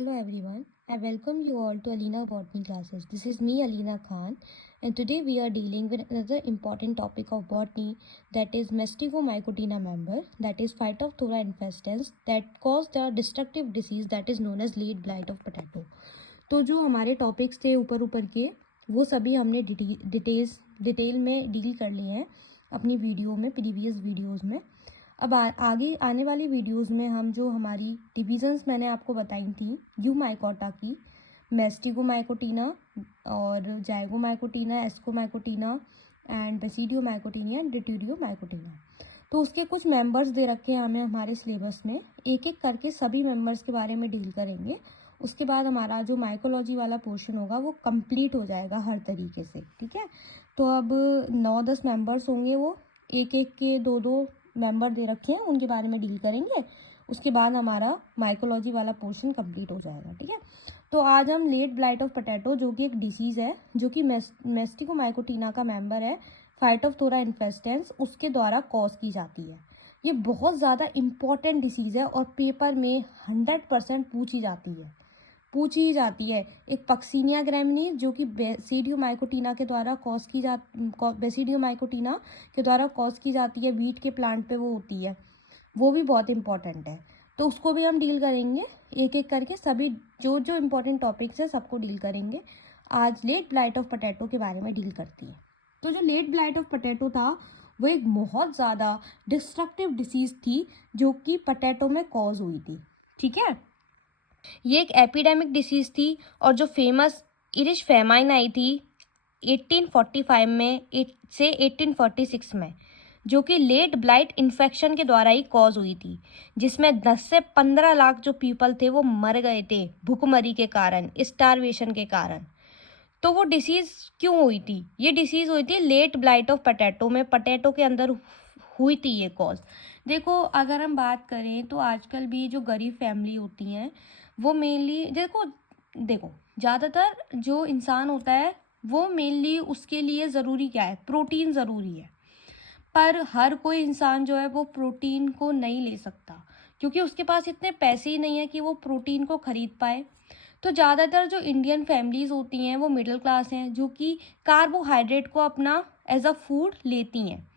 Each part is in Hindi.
Hello everyone, I welcome you all to Alina Botany classes. This is me Alina Khan, and today we are dealing with another important topic of botany, that is Mysticomycotina member, that is Phytophthora infestans, that cause the destructive disease that is known as late blight of potato. तो जो हमारे टॉपिक्स थे ऊपर के वो सभी हमने डिटेल में डील कर लिए हैं अपनी वीडियो में, प्रीवियस वीडियोस में। अब आगे आने वाली वीडियोस में हम जो हमारी डिविजन्स मैंने आपको बताई थी यूमाइकोटा की, मैस्टिगोमाइकोटिना और जाइगोमाइकोटिना, एस्कोमाइकोटिना एंड बेसिडियोमाइकोटिना, ड्यूटेरियोमाइकोटिना, तो उसके कुछ मेंबर्स दे रखे हैं हमें हमारे सिलेबस में। एक एक करके सभी मेंबर्स के बारे में डील करेंगे। उसके बाद हमारा जो माइकोलॉजी वाला पोर्शन होगा वो कंप्लीट हो जाएगा हर तरीके से, ठीक है। तो अब 9-10 मेंबर्स होंगे, वो एक एक के 2-2 मेंबर दे रखे हैं, उनके बारे में डील करेंगे। उसके बाद हमारा माइकोलॉजी वाला पोर्शन कंप्लीट हो जाएगा, ठीक है। तो आज हम लेट ब्लाइट ऑफ पोटैटो, जो कि एक डिसीज़ है जो कि मैस्टिगोमाइकोटिना का मेंबर है, फाइटोप्थोरा इन्फेस्टेंस, उसके द्वारा कॉज की जाती है। ये बहुत ज़्यादा इम्पॉर्टेंट डिसीज़ है और पेपर में 100% पूछी जाती है। एक पक्सीनिया ग्रैमिनी जो कि बेसिडियोमाइकोटिना के द्वारा बेसिडियोमाइकोटिना के द्वारा कॉज की जाती है, वीट के प्लांट पे वो होती है, वो भी बहुत इंपॉर्टेंट है। तो उसको भी हम डील करेंगे एक एक करके, सभी जो जो इम्पोर्टेंट टॉपिक्स हैं सबको डील करेंगे। आज लेट ब्लाइट ऑफ पोटैटो के बारे में डील करती है। तो जो लेट ब्लाइट ऑफ पोटैटो था वो एक बहुत ज़्यादा डिस्ट्रक्टिव डिसीज़ थी जो कि पोटैटो में कॉज हुई थी, ठीक है। ये एक एपिडेमिक डिसीज़ थी और जो फेमस इरिश फेमाइन आई थी 1845 में से 1846 में, जो कि लेट ब्लाइट इन्फेक्शन के द्वारा ही कॉज हुई थी, जिसमें 10 से 15 लाख जो पीपल थे वो मर गए थे भूखमरी के कारण, स्टारवेशन के कारण। तो वो डिसीज़ क्यों हुई थी? ये डिसीज़ हुई थी लेट ब्लाइट ऑफ पोटैटो में, पोटैटो के अंदर हुई थी ये कॉज। देखो, अगर हम बात करें तो आजकल भी जो गरीब फैमिली होती हैं वो मेनली देखो ज़्यादातर जो इंसान होता है वो मेनली उसके लिए ज़रूरी क्या है? प्रोटीन ज़रूरी है। पर हर कोई इंसान जो है वो प्रोटीन को नहीं ले सकता, क्योंकि उसके पास इतने पैसे ही नहीं है कि वो प्रोटीन को खरीद पाए। तो ज़्यादातर जो इंडियन फैमिलीज़ होती हैं वो मिडिल क्लास हैं, जो कि कार्बोहाइड्रेट को अपना एज अ फूड लेती हैं।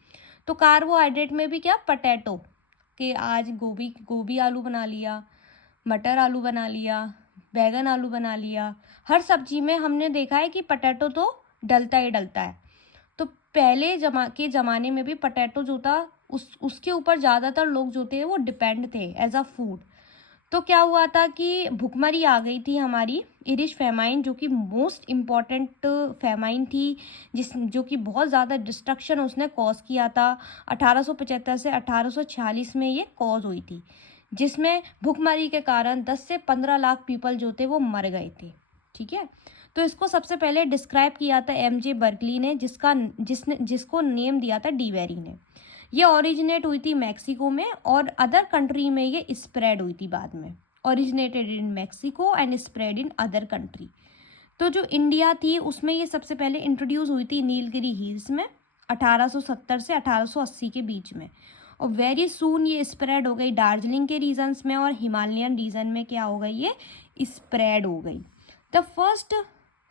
तो कार्बोहाइड्रेट में भी क्या, पोटैटो के आज गोभी आलू बना लिया, मटर आलू बना लिया, बैगन आलू बना लिया, हर सब्जी में हमने देखा है कि पोटैटो तो डलता ही डलता है। तो पहले के ज़माने में भी पोटैटो जो था उसके ऊपर ज़्यादातर लोग जो थे वो डिपेंड थे एज अ फूड। तो क्या हुआ था कि भुखमरी आ गई थी हमारी, इरिश फेमाइन, जो कि मोस्ट इम्पॉर्टेंट फेमाइन थी, जो कि बहुत ज़्यादा डिस्ट्रक्शन उसने कॉज किया था। 1875 से 1846 में ये कॉज हुई थी, जिसमें भुखमरी के कारण 10 से 15 लाख पीपल जो थे वो मर गए थे, ठीक है। तो इसको सबसे पहले डिस्क्राइब किया था एमजे बर्कली ने, जिसको नेम दिया था डीवेरी ने। ये ओरिजिनेट हुई थी मैक्सिको में और अदर कंट्री में ये स्प्रेड हुई थी बाद में। Originated in Mexico and spread in other country. तो जो इंडिया थी उसमें ये सबसे पहले इंट्रोड्यूस हुई थी नीलगिरी हिल्स में 1870 से 1880 के बीच में, और वेरी सून ये स्प्रेड हो गई दार्जिलिंग के रीजन्स में, और हिमालयन रीजन में क्या हो गई, ये स्प्रेड हो गई। The first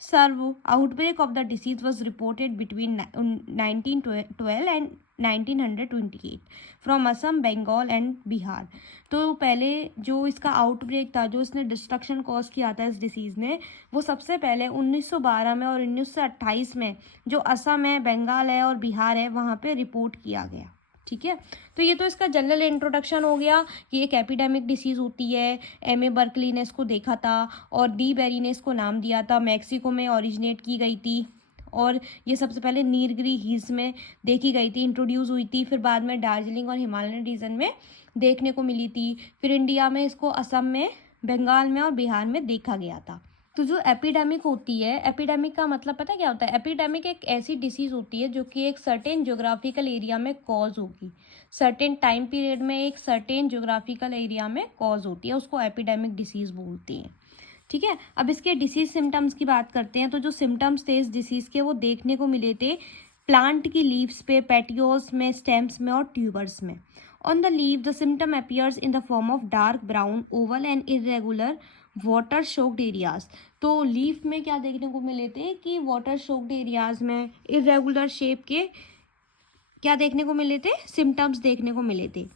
severe outbreak of the disease was reported between 1912 and 1928 from Assam, Bengal and Bihar. तो पहले जो इसका आउटब्रेक था, जो इसने डिस्ट्रक्शन कॉज किया था इस डिसीज़ ने, वो सबसे पहले 1912 में और 1928 में जो असम है, बंगाल है और बिहार है वहाँ पे रिपोर्ट किया गया, ठीक है। तो ये तो इसका जनरल इंट्रोडक्शन हो गया कि एक एपिडेमिक डिसीज़ होती है। एम ए बर्कली ने इसको देखा था और डी बेरी ने इसको नाम दिया था। मैक्सिको में ओरिजिनेट की गई थी और ये सबसे पहले नीलगिरी हिल्स में देखी गई थी, इंट्रोड्यूस हुई थी। फिर बाद में दार्जिलिंग और हिमालयन रीजन में देखने को मिली थी। फिर इंडिया में इसको असम में, बंगाल में और बिहार में देखा गया था। तो जो एपिडेमिक होती है, एपिडेमिक का मतलब पता है क्या होता है? एपिडेमिक एक ऐसी डिसीज़ होती है जो कि एक सर्टेन ज्योग्राफिकल एरिया में कॉज होगी, सर्टेन टाइम पीरियड में एक सर्टेन ज्योग्राफिकल एरिया में कॉज होती है, उसको एपिडेमिक डिसीज़ बोलती हैं, ठीक है। अब इसके डिसीज सिम्टम्स की बात करते हैं। तो जो सिम्टम्स थे इस डिसीज़ के वो देखने को मिले थे प्लांट की लीव्स पे, पेटियोल्स में, स्टेम्स में और ट्यूबर्स में। On the leave the symptom appears in the form of dark brown, Oval and irregular water soaked areas. तो लीफ में क्या देखने को मिले थे कि वाटर सोक्ड एरियाज में इरेगुलर शेप के क्या देखने को मिले थे, सिम्टम्स देखने को मिले थे।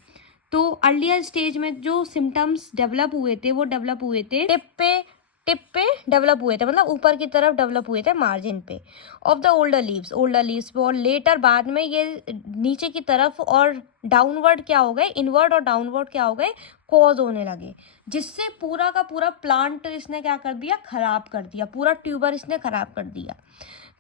तो अर्लियर स्टेज में जो सिम्टम्स डेवलप हुए थे वो डेवलप हुए थे टिप पे डेवलप हुए थे, मतलब ऊपर की तरफ डेवलप हुए थे मार्जिन पे ऑफ द ओल्डर लीव्स पे, और लेटर बाद में ये नीचे की तरफ और डाउनवर्ड क्या हो गए, इनवर्ड और डाउनवर्ड क्या हो गए, कॉज होने लगे, जिससे पूरा का पूरा प्लांट इसने क्या कर दिया, खराब कर दिया, पूरा ट्यूबर इसने खराब कर दिया।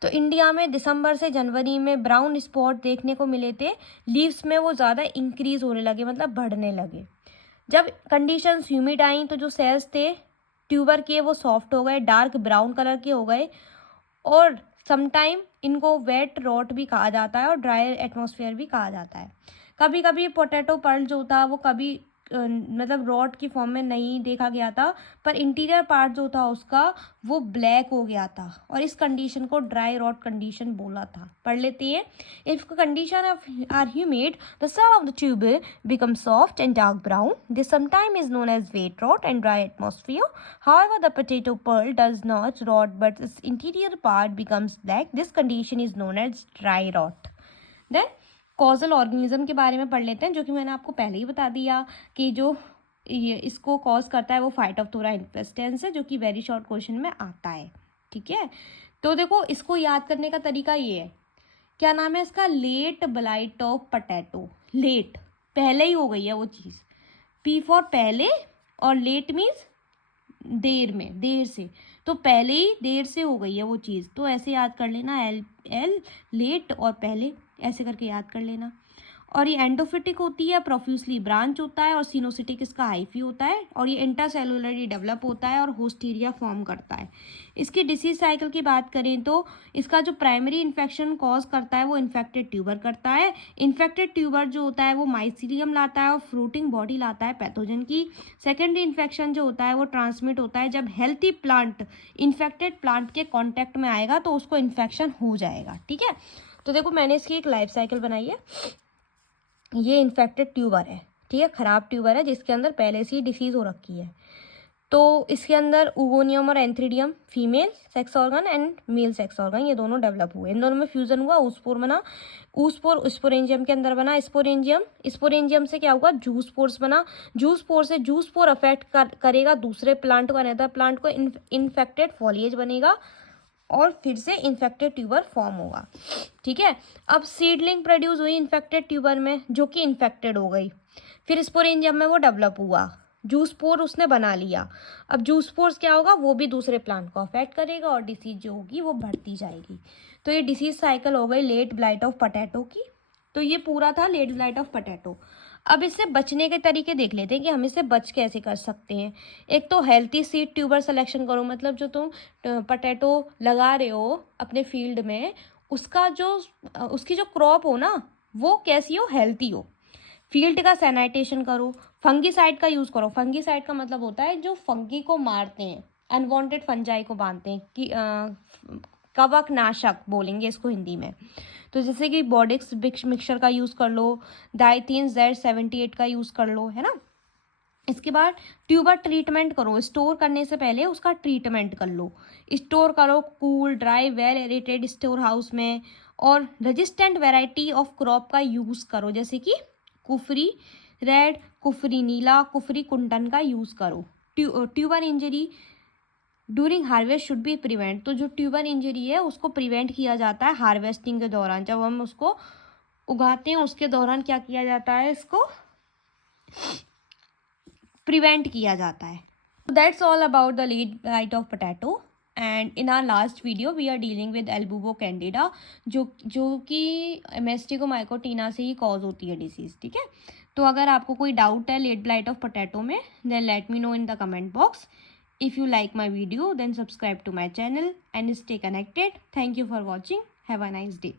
तो इंडिया में दिसंबर से जनवरी में ब्राउन स्पॉट देखने को मिले थे लीव्स में, वो ज़्यादा इंक्रीज होने लगे, मतलब बढ़ने लगे। जब कंडीशंस ह्यूमिड आई तो जो सेल्स थे ट्यूबर के वो सॉफ्ट हो गए, डार्क ब्राउन कलर के हो गए, और समटाइम इनको वेट रॉट भी कहा जाता है और ड्राई एटमॉस्फेयर भी कहा जाता है। कभी कभी पोटैटो पर्ल जो था वो कभी मतलब रॉट की फॉर्म में नहीं देखा गया था, पर इंटीरियर पार्ट जो था उसका वो ब्लैक हो गया था, और इस कंडीशन को ड्राई रॉट कंडीशन बोला था। पढ़ लेते हैं। If condition are humid the cell of the tuber become soft and dark brown, this sometime is known as wet rot and dry atmosphere. However the potato peel does not rot but its interior part becomes black, this condition is known as dry rot. Then causal organism के बारे में पढ़ लेते हैं, जो कि मैंने आपको पहले ही बता दिया कि जो ये इसको कॉज करता है वो फाइटोप्थोरा इन्फेस्टेंस है, जो कि वेरी शॉर्ट क्वेश्चन में आता है। ठीक है, तो देखो इसको याद करने का तरीका ये है, क्या नाम है इसका, late blight of potato. Late पहले ही हो गई है वो चीज़, पी फॉर पहले, और लेट मीन्स देर में, देर से, तो पहले ही देर से हो गई है वो चीज़, तो ऐसे याद कर लेना, एल लेट और पहले, ऐसे करके याद कर लेना। और ये एंडोफिटिक होती है, प्रोफ्यूसली ब्रांच होता है, और सिनोसिटिक इसका हाइफी होता है, और ये इंटरसेलुलरली डेवलप होता है और होस्टीरिया फॉर्म करता है। इसकी डिसीज साइकिल की बात करें तो इसका जो प्राइमरी इन्फेक्शन कॉज करता है वो इन्फेक्टेड ट्यूबर करता है। इन्फेक्टेड ट्यूबर जो होता है वो माइसीलियम लाता है और फ्रूटिंग बॉडी लाता है पैथोजन की। सेकेंडरी इन्फेक्शन जो होता है वो ट्रांसमिट होता है जब हेल्थी प्लांट इन्फेक्टेड प्लांट के कॉन्टैक्ट में आएगा तो उसको इन्फेक्शन हो जाएगा। ठीक है, तो देखो मैंने इसकी एक लाइफ साइकिल बनाई है। ये इन्फेक्टेड ट्यूबर है, ठीक है, ख़राब ट्यूबर है जिसके अंदर पहले से ही डिसीज़ हो रखी है। तो इसके अंदर उगोनियम और antheridium female sex organ and male sex organ, ये दोनों डेवलप हुए, इन दोनों में फ्यूजन हुआ, ऊस्पोर बना, ऊस्पोर स्पोरेंजियम के अंदर बना स्पोरेंजियम, स्पोरेंजियम से क्या हुआ, जूस पोर्स बना, जूस पोर से जूस पोर अफेक्ट करेगा दूसरे प्लांट को, अनदर प्लांट को, इन्फेक्टेड फॉलिएज बनेगा और फिर से इन्फेक्टेड ट्यूबर फॉर्म होगा। ठीक है, अब सीडलिंग प्रोड्यूस हुई इन्फेक्टेड ट्यूबर में जो कि इन्फेक्टेड हो गई, फिर स्पोरेंजियम में वो डेवलप हुआ, जूस पोर उसने बना लिया। अब जूस पोर्स क्या होगा, वो भी दूसरे प्लांट को अफेक्ट करेगा और डिसीज जो होगी वो बढ़ती जाएगी। तो ये डिसीज साइकिल हो गई लेट ब्लाइट ऑफ पोटैटो की। तो ये पूरा था लेट ब्लाइट ऑफ पोटैटो। अब इससे बचने के तरीके देख लेते हैं कि हम इससे बच कैसे कर सकते हैं। एक तो हेल्थी सीड ट्यूबर सिलेक्शन करो, मतलब जो तुम पोटैटो लगा रहे हो अपने फील्ड में उसकी जो क्रॉप हो ना वो कैसी हो, हेल्थी हो। फील्ड का सैनिटेशन करो, फंगीसाइड का यूज़ करो। फंगीसाइड का मतलब होता है जो फंगी को मारते हैं, अनवांटेड फंजाई को बांधते हैं, कि कवक नाशक बोलेंगे इसको हिंदी में। तो जैसे कि बॉडिक्स मिक्सचर का यूज़ कर लो, डाइथीन Z78 का यूज़ कर लो, है ना। इसके बाद ट्यूबर ट्रीटमेंट करो, स्टोर करने से पहले उसका ट्रीटमेंट कर लो। स्टोर करो cool dry well aerated store house में, और रेजिस्टेंट वैरायटी ऑफ क्रॉप का यूज़ करो, जैसे कि कुफरी रेड, कुफरी नीला, कुफरी कुंटन का यूज़ करो। Tuber injury during harvest should be prevent, तो जो ट्यूबर इंजरी है उसको प्रिवेंट किया जाता है हार्वेस्टिंग के दौरान, जब हम उसको उगाते हैं उसके दौरान क्या किया जाता है, इसको प्रिवेंट किया जाता है। That's all about the late blight of potato. And in our last video we are dealing with albugo candida, जो कि मेस्टिगोमाइकोटिना से ही कॉज होती है डिसीज़। ठीक है, तो अगर आपको कोई डाउट है लेट ब्लाइट ऑफ पोटैटो में, then let me know in the comment box. If you like my video, then subscribe to my channel and stay connected. Thank you for watching. Have a nice day.